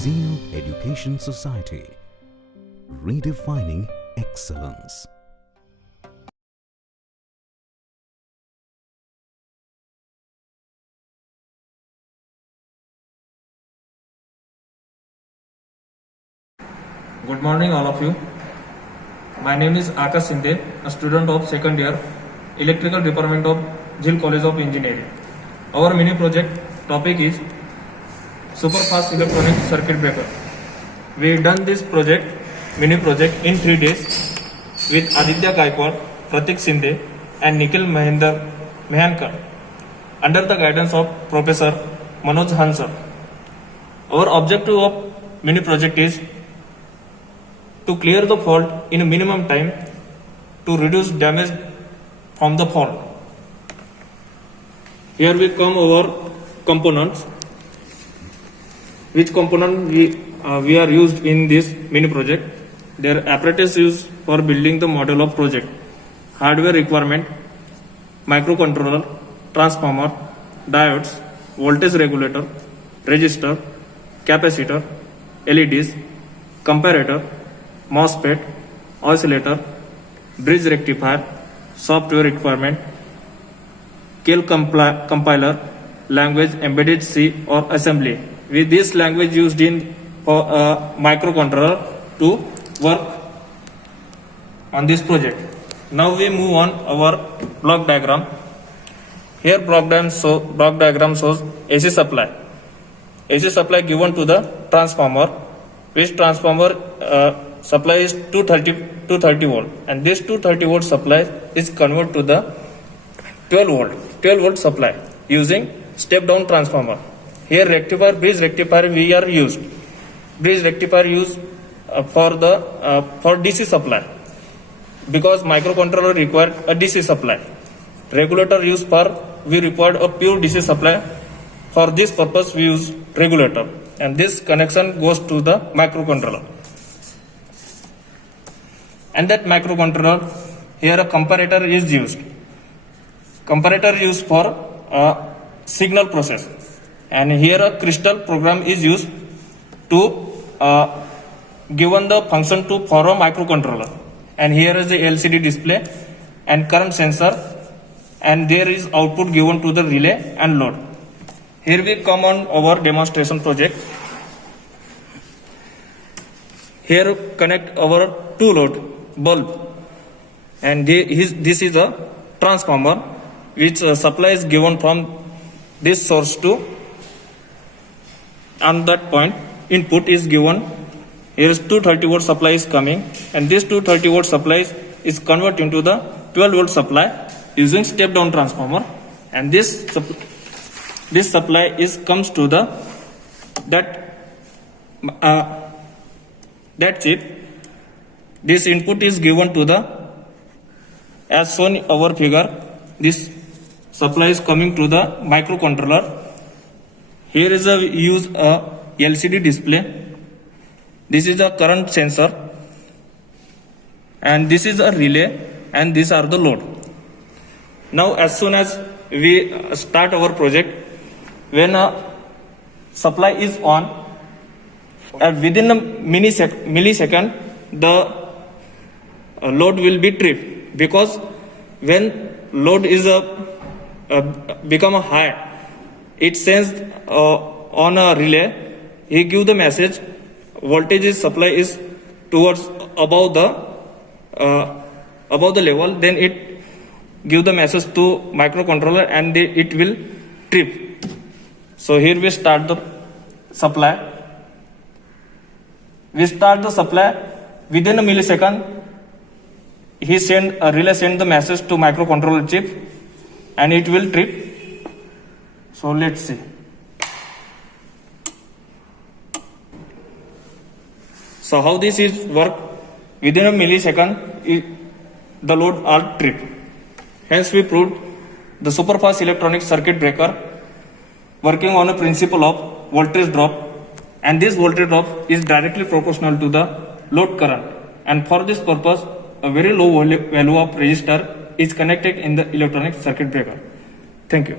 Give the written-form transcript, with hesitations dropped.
Zeal Education Society, redefining excellence. Good morning, all of you. My name is Akash Sinde, a student of second year, Electrical Department of Zeal College of Engineering. Our mini project topic is Super Fast Electronic Circuit Breaker. We done this mini project in 3 days with Aditya Gaikwad, Pratik Sinde and Nikhil Mehankar under the guidance of Professor Manoj Hansar. Our objective of mini project is to clear the fault in a minimum time to reduce damage from the fault. Here we come over components. Which component we are used in this mini project. Their apparatus used for building the model of project. Hardware requirement, microcontroller, transformer, diodes, voltage regulator, resistor, capacitor, LEDs, comparator, MOSFET, oscillator, bridge rectifier, software requirement, Keil compiler, language embedded C or assembly. With this language used in microcontroller to work on this project. Now we move on our block diagram. Here block diagram shows AC supply. AC supply given to the transformer, which transformer supply is 230 volt, and this 230 volt supply is converted to the 12 volt supply using step down transformer. Here bridge rectifier we are used. Bridge rectifier used for DC supply because microcontroller required a DC supply. Regulator used we required a pure DC supply. For this purpose we use regulator, and this connection goes to the microcontroller. And that microcontroller, here a comparator is used. Comparator used for signal process, and here a crystal program is used to given the function for a microcontroller. And here is the LCD display and current sensor, and there is output given to the relay and load. Here we come on our demonstration project. Here connect our two load bulb, and this is a transformer which supply is given from this source to, on that point input is given. Here is 230 volt supply is coming, and this 230 volt supply is converted into the 12 volt supply using step down transformer, and this supply comes to the that chip. This input is given to the, as shown in our figure, this supply is coming to the microcontroller. Here is a LCD display. This is a current sensor, and this is a relay, and these are the load. Now as soon as we start our project, when a supply is on, within a millisecond the load will be tripped, because when load is become a high, it sends on a relay, he give the message voltage supply is towards above the level, then it give the message to microcontroller, and it will trip. So here we start the supply. We start the supply within a millisecond. Relay send the message to microcontroller chip, and it will trip. So let's see. So how this is work? Within a millisecond, the load are tripped. Hence we proved the super fast electronic circuit breaker working on a principle of voltage drop, and this voltage drop is directly proportional to the load current, and for this purpose a very low value of resistor is connected in the electronic circuit breaker. Thank you.